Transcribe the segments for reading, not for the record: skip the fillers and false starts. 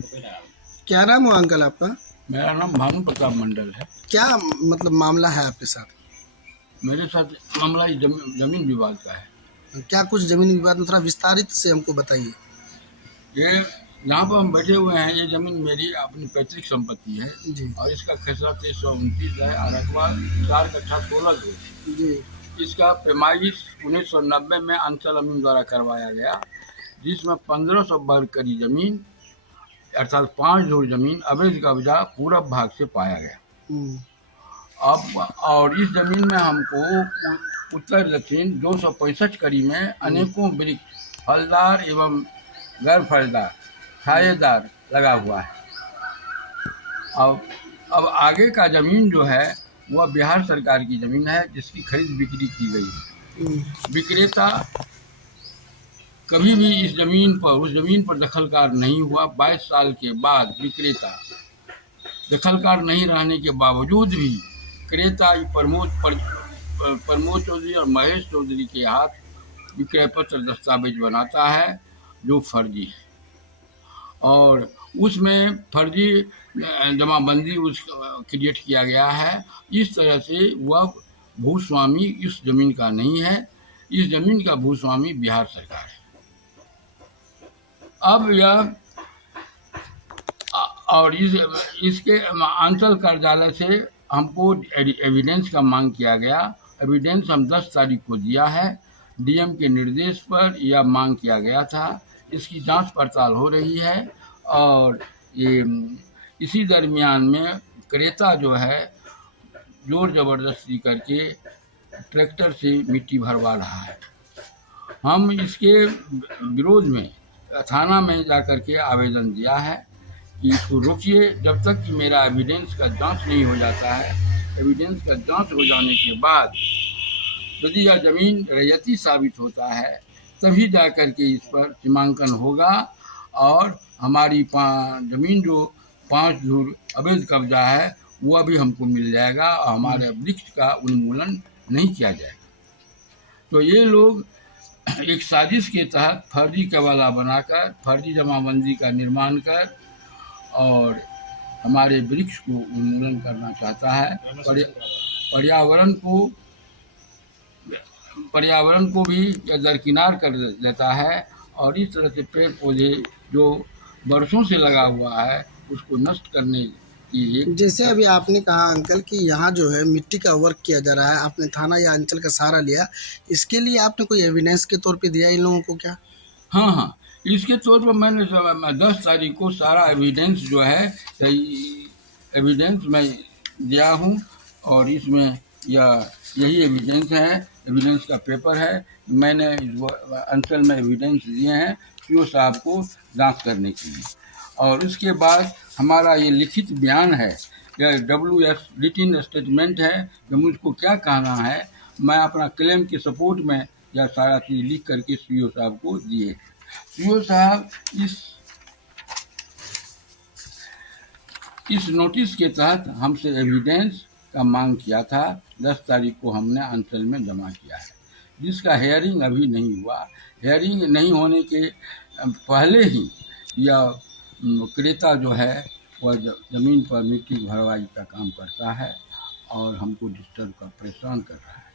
क्या नाम हो अंकल आपका? मेरा नाम भानु प्रताप मंडल है। क्या मतलब मामला है आपके साथ? मेरे साथ मामला जमीन विवाद का है। क्या कुछ जमीन विवाद में, थोड़ा विस्तारित से हमको बताइए। ये यहाँ पर हम बैठे हुए हैं, ये जमीन मेरी अपनी पैतृक संपत्ति है जी और इसका खसरा 329 है और रकबा 4 कट्ठा 16 जोड़। जी इसका पैमाइश 1990 में अंचल अमीन द्वारा करवाया गया, जिसमें 1500 वर्ग करी जमीन अर्थात 5 जोड़ जमीन अवैध कब्जा पूरब भाग से पाया गया। हम्म, अब और इस जमीन में हमको उत्तर दक्षिण 265 कड़ी में अनेकों वृक्ष फलदार एवं गैर फलदार छायेदार लगा हुआ है। अब आगे का जमीन जो है वह बिहार सरकार की जमीन है, जिसकी खरीद बिक्री की गई है। विक्रेता कभी भी इस जमीन पर उस जमीन पर दखलकार नहीं हुआ। 22 साल के बाद विक्रेता दखलकार नहीं रहने के बावजूद भी क्रेता प्रमोद चौधरी और महेश चौधरी के हाथ विक्रय पत्र दस्तावेज बनाता है, जो फर्जी है और उसमें फर्जी जमाबंदी उस क्रिएट किया गया है। इस तरह से वह भूस्वामी इस जमीन का नहीं है। इस जमीन का भूस्वामी बिहार सरकार है। अब यह और इसके अंचल कार्यालय से हमको एविडेंस का मांग किया गया। एविडेंस हम 10 तारीख को दिया है। डीएम के निर्देश पर यह मांग किया गया था। इसकी जांच पड़ताल हो रही है और ये इसी दरमियान में क्रेता जो है जोर जबरदस्ती करके ट्रैक्टर से मिट्टी भरवा रहा है। हम इसके विरोध में थाना में जाकर के आवेदन दिया है कि इसको रोकिए जब तक कि मेरा एविडेंस का जांच नहीं हो जाता है। एविडेंस का जांच हो जाने के बाद यदि यह जमीन रैयती साबित होता है तभी जा कर के इस पर सीमांकन होगा और हमारी जमीन जो 5 धूर अवैध कब्जा है वह भी हमको मिल जाएगा और हमारे वृक्ष का उन्मूलन नहीं किया जाएगा। तो ये लोग एक साजिश के तहत फर्जी कवाला बनाकर फर्जी जमाबंदी का निर्माण कर और हमारे वृक्ष को उन्मूलन करना चाहता है। पर्यावरण को भी दरकिनार कर देता है और इस तरह से पेड़ पौधे जो वर्षों से लगा हुआ है उसको नष्ट करने की। जैसे अभी आपने कहा अंकल कि यहाँ जो है मिट्टी का वर्क किया जा रहा है, आपने थाना या अंचल का सहारा लिया, इसके लिए आपने कोई एविडेंस के तौर पे दिया इन लोगों को क्या? हाँ, इसके तौर पर मैंने 10 तारीख को सारा एविडेंस जो है एविडेंस मैं दिया हूँ और इसमें यही एविडेंस है। एविडेंस का पेपर है। मैंने अंचल में एविडेंस दिए हैं सीओ साहब को जांच करने के लिए और उसके बाद हमारा ये लिखित बयान है या WS रिटन स्टेटमेंट है कि मुझको क्या कहना है। मैं अपना क्लेम के सपोर्ट में यह सारा चीज़ लिख करके सीओ साहब को दिए। सीओ साहब इस नोटिस के तहत हमसे एविडेंस का मांग किया था। 10 तारीख को हमने अंचल में जमा किया है, जिसका हेयरिंग अभी नहीं हुआ। हेयरिंग नहीं होने के पहले ही यह क्रेता जो है वह ज़मीन पर मिट्टी भरवाई का काम करता है और हमको डिस्टर्ब कर परेशान कर रहा है।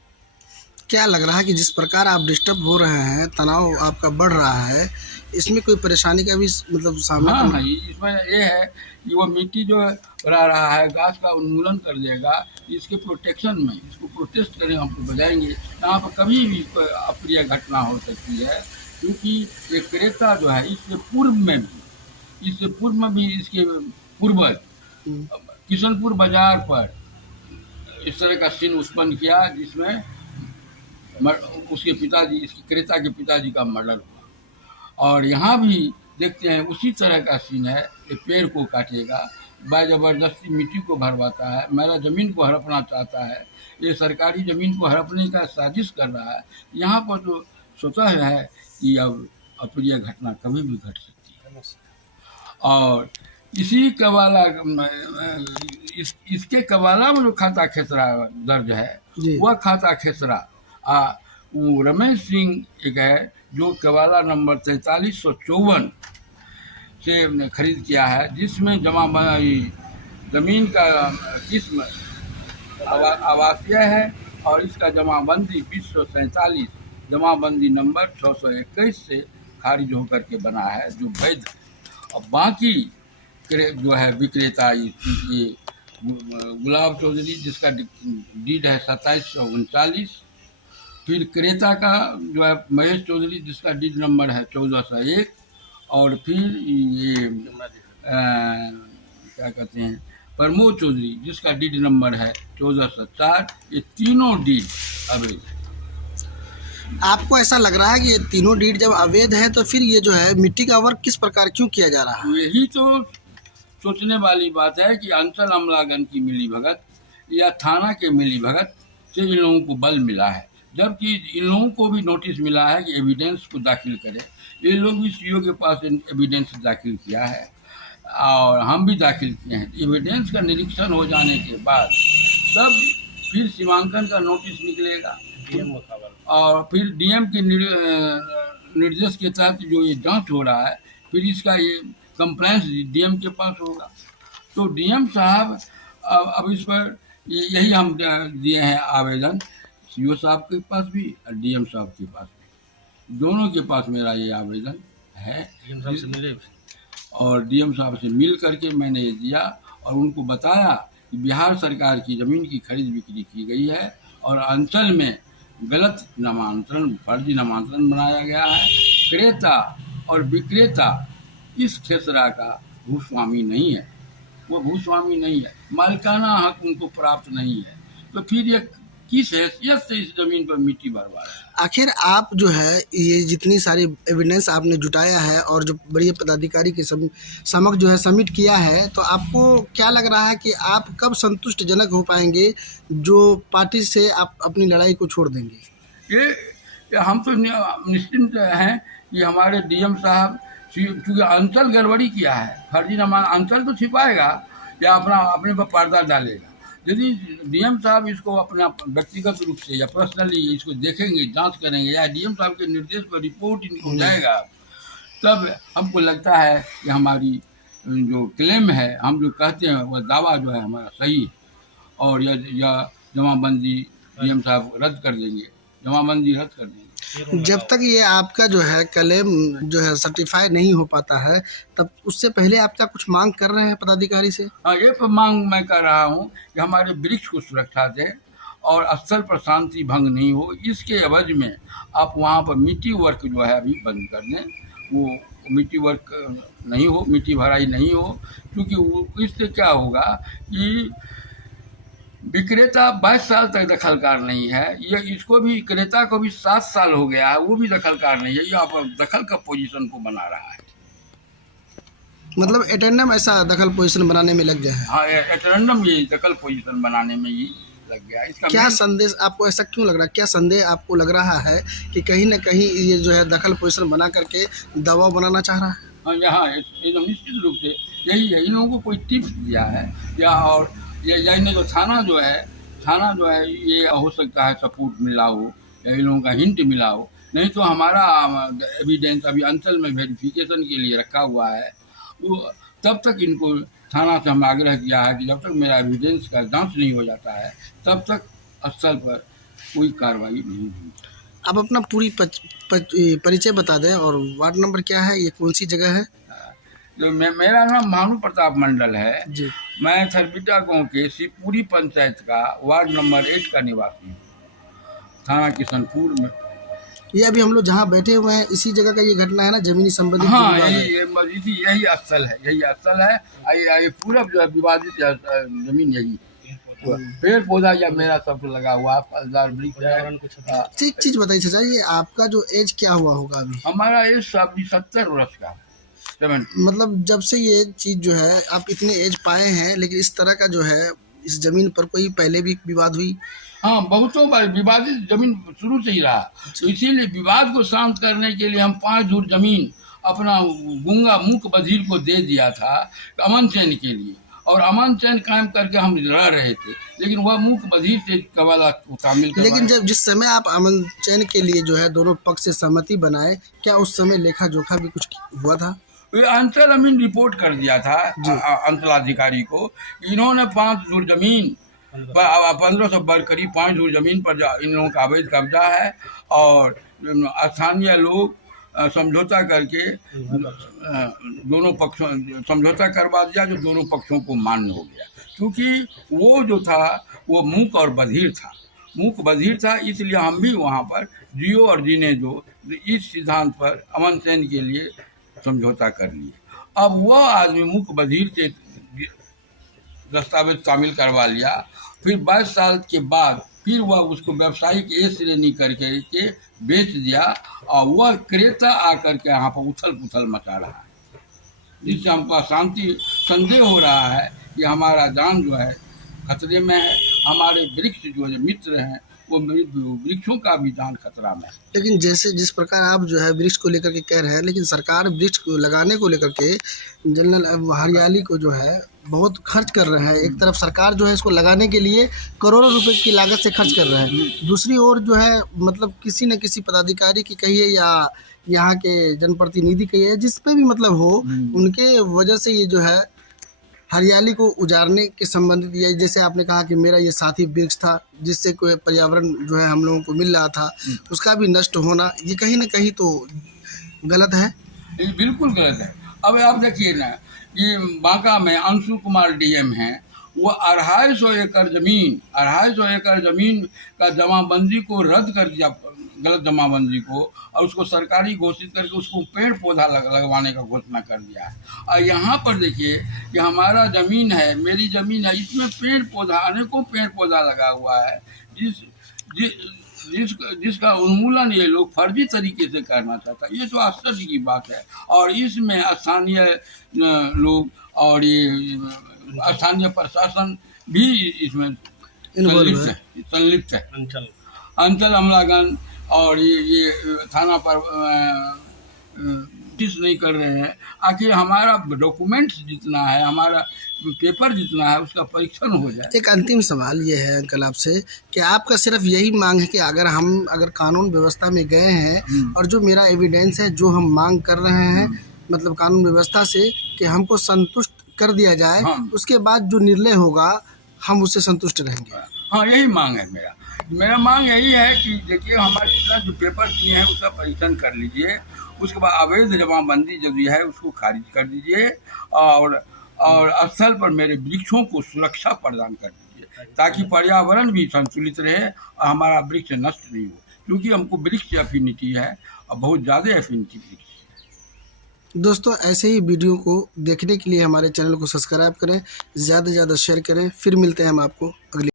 क्या लग रहा है कि जिस प्रकार आप डिस्टर्ब हो रहे हैं, तनाव आपका बढ़ रहा है, इसमें कोई परेशानी का भी मतलब सामना? हाँ, इसमें ये है कि वो मिट्टी जो भरा रहा है घास का उन्मूलन कर देगा। इसके प्रोटेक्शन में इसको प्रोटेस्ट करें हमको बजाएंगे। यहाँ पर कभी भी कोई अप्रिय घटना हो सकती है, क्योंकि ये क्रेता जो है इससे पूर्व में भी इसके पूर्वज किशनपुर बाजार पर इस तरह का सीन उत्पन्न किया जिसमें उसके पिताजी, इसके क्रेता के पिताजी का मर्डर हुआ। और यहाँ भी देखते हैं उसी तरह का सीन है। ये पेड़ को काटेगा, जबरदस्ती मिट्टी को भरवाता है, मेरा ज़मीन को हड़पना चाहता है। ये सरकारी ज़मीन को हड़पने का साजिश कर रहा है। यहाँ पर तो स्वतः है कि अब अप्रिय घटना कभी भी घट सकती है। और इसी कवाला इसके कवाला में जो खाता खेसरा दर्ज है वह खाता खेसरा वो रमेश सिंह एक है जो कवाला नंबर 4354 से खरीद किया है, जिसमें ज़मीन का किस्म आवासीय है और इसका जमाबंदी 2047 जमाबंदी नंबर 621 से खारिज होकर के बना है, जो वैध। और बाकी जो है विक्रेता ये गुलाब चौधरी, जिसका डीड है 2739, फिर क्रेता का जो है महेश चौधरी, जिसका डीड नंबर है 1401, और फिर ये क्या कहते हैं प्रमोद चौधरी, जिसका डीड नंबर है 1404। ये तीनों डीड अवैध है। आपको ऐसा लग रहा है कि ये तीनों डीड जब अवैध है तो फिर ये जो है मिट्टी का वर्क किस प्रकार क्यों किया जा रहा है? यही तो सोचने वाली बात है कि अंचल अमलागन की मिलीभगत या थाना के मिलीभगत से इन लोगों को बल मिला है, जबकि इन लोगों को भी नोटिस मिला है कि एविडेंस को दाखिल करें। ये लोग भी सीओ के पास एविडेंस दाखिल किया है और हम भी दाखिल किए हैं। एविडेंस का निरीक्षण हो जाने के बाद तब फिर सीमांकन का नोटिस निकलेगा और फिर डीएम के निर्देश के तहत जो ये जांच हो रहा है, फिर इसका ये कंप्लेंस डीएम के पास होगा। तो डीएम साहब अब इस पर यही हम दिए हैं आवेदन, सीओ साहब के पास भी और डीएम साहब के पास भी, दोनों के पास मेरा ये आवेदन है। और डीएम साहब से मिल करके मैंने ये दिया और उनको बताया कि बिहार सरकार की ज़मीन की खरीद बिक्री की गई है और अंचल में गलत नामांतरण, फर्जी नामांतरण बनाया गया है। क्रेता और विक्रेता इस खेसरा का भूस्वामी नहीं है, वो भूस्वामी नहीं है, मालिकाना हक उनको प्राप्त नहीं है। तो फिर ये किस हैसियत से इस जमीन पर मिट्टी भरवा रहा है? आखिर आप जो है ये जितनी सारी एविडेंस आपने जुटाया है और जो बड़ी पदाधिकारी के समक्ष जो है सबमिट किया है, तो आपको क्या लग रहा है कि आप कब संतुष्टजनक हो पाएंगे जो पार्टी से आप अपनी लड़ाई को छोड़ देंगे? ये हम तो निश्चिंत हैं कि हमारे डीएम साहब, क्योंकि अंचल गड़बड़ी किया है, फर्जी अंचल तो छिपाएगा या अपने पर पर्दा डालेगा। यदि डीएम साहब इसको अपना व्यक्तिगत रूप से या पर्सनली इसको देखेंगे, जांच करेंगे या डीएम साहब के निर्देश पर रिपोर्ट इनको जाएगा, तब हमको लगता है कि हमारी जो क्लेम है, हम जो कहते हैं वह दावा जो है हमारा सही है और यह जमाबंदी डीएम साहब रद्द कर देंगे, जमाबंदी रद्द कर देंगे। जब तक ये आपका जो है क्लेम जो है सर्टिफाई नहीं हो पाता है, तब उससे पहले आप क्या कुछ मांग कर रहे हैं पदाधिकारी से? हाँ, ये पर मांग मैं कर रहा हूँ कि हमारे वृक्ष को सुरक्षा दें और स्थल पर शांति भंग नहीं हो। इसके एवज में आप वहाँ पर मिट्टी वर्क जो है अभी बंद कर दें, वो मिट्टी वर्क नहीं हो, मिट्टी भराई नहीं हो, क्योंकि इससे क्या होगा कि विक्रेता 22 साल तक दखलकार नहीं है, ये इसको भी, क्रेता को भी 7 साल हो गया है, वो भी दखलकार नहीं है, ये आप दखल का पोजीशन को बना रहा है। मतलब एटेंडम ऐसा दखल पोजीशन बनाने में लग गया है? हाँ, एटेंडम ये दखल पोजीशन बनाने में ही लग गया। इसका क्या संदेश आपको, ऐसा क्यों लग रहा है, क्या संदेह आपको लग रहा है कि कहीं न कहीं ये जो है दखल पोजीशन बना करके दबाव बनाना चाह रहा है? हाँ, यहाँ एकदम निश्चित रूप से यही है। इन लोगों को कोई टिप्स दिया है या इन्हें जो थाना जो है ये हो सकता है सपोर्ट मिला हो या इन लोगों का हिंट मिला हो, नहीं तो हमारा एविडेंस अभी अंचल में वेरिफिकेशन के लिए रखा हुआ है। वो तब तक इनको थाना से हम आग्रह किया है कि जब तक मेरा एविडेंस का जांच नहीं हो जाता है तब तक स्थल पर कोई कार्रवाई नहीं होगी। आप अपना पूरी परिचय बता दें और वार्ड नंबर क्या है, ये कौन सी जगह है? तो मेरा नाम भानु प्रताप मंडल है जी। मैं थरबिटा गाँव के शिवपुरी पंचायत का वार्ड नंबर 8 का निवासी हूँ, थाना किशनपुर में। ये अभी हम लोग जहाँ बैठे हुए हैं इसी जगह का ये घटना है ना, जमीनी संबंधित? हाँ, यही स्थल है। ये पूरा जो है विवादित जमीन यही पेड़ पौधा या मेरा सब लगा हुआ फलदार वृक्ष। एक चीज बताइए चाचा, ये आपका जो एज क्या हुआ होगा अभी? हमारा एज 70 वर्ष का। मतलब जब से ये चीज जो है आप इतने एज पाए हैं, लेकिन इस तरह का जो है इस जमीन पर कोई पहले भी विवाद हुई? हाँ, बहुतों बार विवादित जमीन शुरू से ही रहा, तो इसीलिए विवाद को शांत करने के लिए हम 5 धूर जमीन अपना गूंगा मूक बधिर को दे दिया था अमन चैन के लिए, और अमन चैन कायम करके हम लड़ रहे थे, लेकिन वह मूक बधिर से कवाला को शामिल करवाया। लेकिन जब जिस समय आप अमन चैन के लिए जो है दोनों पक्ष से सहमति बनाए, क्या उस समय लेखा जोखा भी कुछ हुआ था? ये अंचल अमीन रिपोर्ट कर दिया था अंचलाधिकारी को। इन्होंने 5 धुर जमीन 1500 वर्ग करीब 5 धुर जमीन पर इन लोगों का अवैध कब्जा है और स्थानीय लोग समझौता करके दोनों पक्षों समझौता करवा दिया, जो दोनों पक्षों को मान्य हो गया। क्योंकि वो जो था वो मूक और बधिर था, इसलिए हम भी वहाँ पर जियो और जीने दो इस सिद्धांत पर अमन सेन के लिए समझौता कर लिए। अब वह आदमी मूक बधिर से दस्तावेज शामिल करवा लिया, फिर 22 साल के बाद फिर वह उसको व्यावसायिक ए श्रेणी करके बेच दिया और वह क्रेता आकर के यहाँ पर उथल पुथल मचा रहा है, जिससे हमको अशांति संदेह हो रहा है कि हमारा जान जो है खतरे में है, हमारे वृक्ष जो है मित्र हैं वो वृक्षों का भी जान खतरा में है। लेकिन जैसे जिस प्रकार आप जो है वृक्ष को लेकर के कह रहे हैं, लेकिन सरकार वृक्ष को लगाने को लेकर के जनरल हरियाली को जो है बहुत खर्च कर रहे हैं। एक तरफ सरकार जो है इसको लगाने के लिए करोड़ों रुपए की लागत से खर्च कर रहे हैं, दूसरी ओर जो है मतलब किसी न किसी पदाधिकारी की कहिए या यहाँ के जनप्रतिनिधि कहिए, जिस पे भी मतलब हो, उनके वजह से ये जो है हरियाली को उजाड़ने के संबंधित, या जैसे आपने कहा कि मेरा ये साथी वृक्ष था जिससे कोई पर्यावरण जो है हम लोगों को मिल रहा था, उसका भी नष्ट होना, ये कहीं ना कहीं तो गलत है। ये बिल्कुल गलत है। अब आप देखिए ना, ये बांका में अंशु कुमार डीएम हैं, वो 250 एकड़ जमीन का जमाबंदी को रद्द कर दिया, गलत जमाबंदी को, और उसको सरकारी घोषित करके उसको पेड़ पौधा लगवाने का घोषणा कर दिया है। और यहाँ पर देखिए कि हमारा ज़मीन है, मेरी ज़मीन है, इसमें पेड़ पौधा, अनेकों पेड़ पौधा लगा हुआ है, जिसका उन्मूलन ये लोग फर्जी तरीके से करना चाहता है। ये तो आश्चर्य की बात है। और इसमें स्थानीय लोग और ये स्थानीय प्रशासन भी इसमें संलिप्त है। अंचल अमलागन और ये थाना पर किस नहीं कर रहे हैं। आखिर हमारा डॉक्यूमेंट्स जितना है, हमारा पेपर जितना है, उसका परीक्षण हो जाए। एक अंतिम सवाल ये है अंकल आपसे कि आपका सिर्फ यही मांग है कि अगर कानून व्यवस्था में गए हैं और जो मेरा एविडेंस है, जो हम मांग कर रहे हैं मतलब कानून व्यवस्था से, कि हमको संतुष्ट कर दिया जाए, उसके बाद जो निर्णय होगा हम उससे संतुष्ट रहेंगे। हाँ, यही मांग है मेरा मांग यही है कि देखिए हमारे जितना जो पेपर दिए हैं उसका परीक्षण कर लीजिए, उसके बाद अवैध जमाबंदी जो है उसको खारिज कर दीजिए और स्थल पर मेरे वृक्षों को सुरक्षा प्रदान कर दीजिए, ताकि पर्यावरण भी संतुलित रहे और हमारा वृक्ष नष्ट नहीं हो। क्योंकि हमको वृक्ष से एफिनिटी है और बहुत ज़्यादा एफिनिटी वृक्ष। दोस्तों, ऐसे ही वीडियो को देखने के लिए हमारे चैनल को सब्सक्राइब करें, ज़्यादा से ज़्यादा शेयर करें। फिर मिलते हैं हम आपको अगली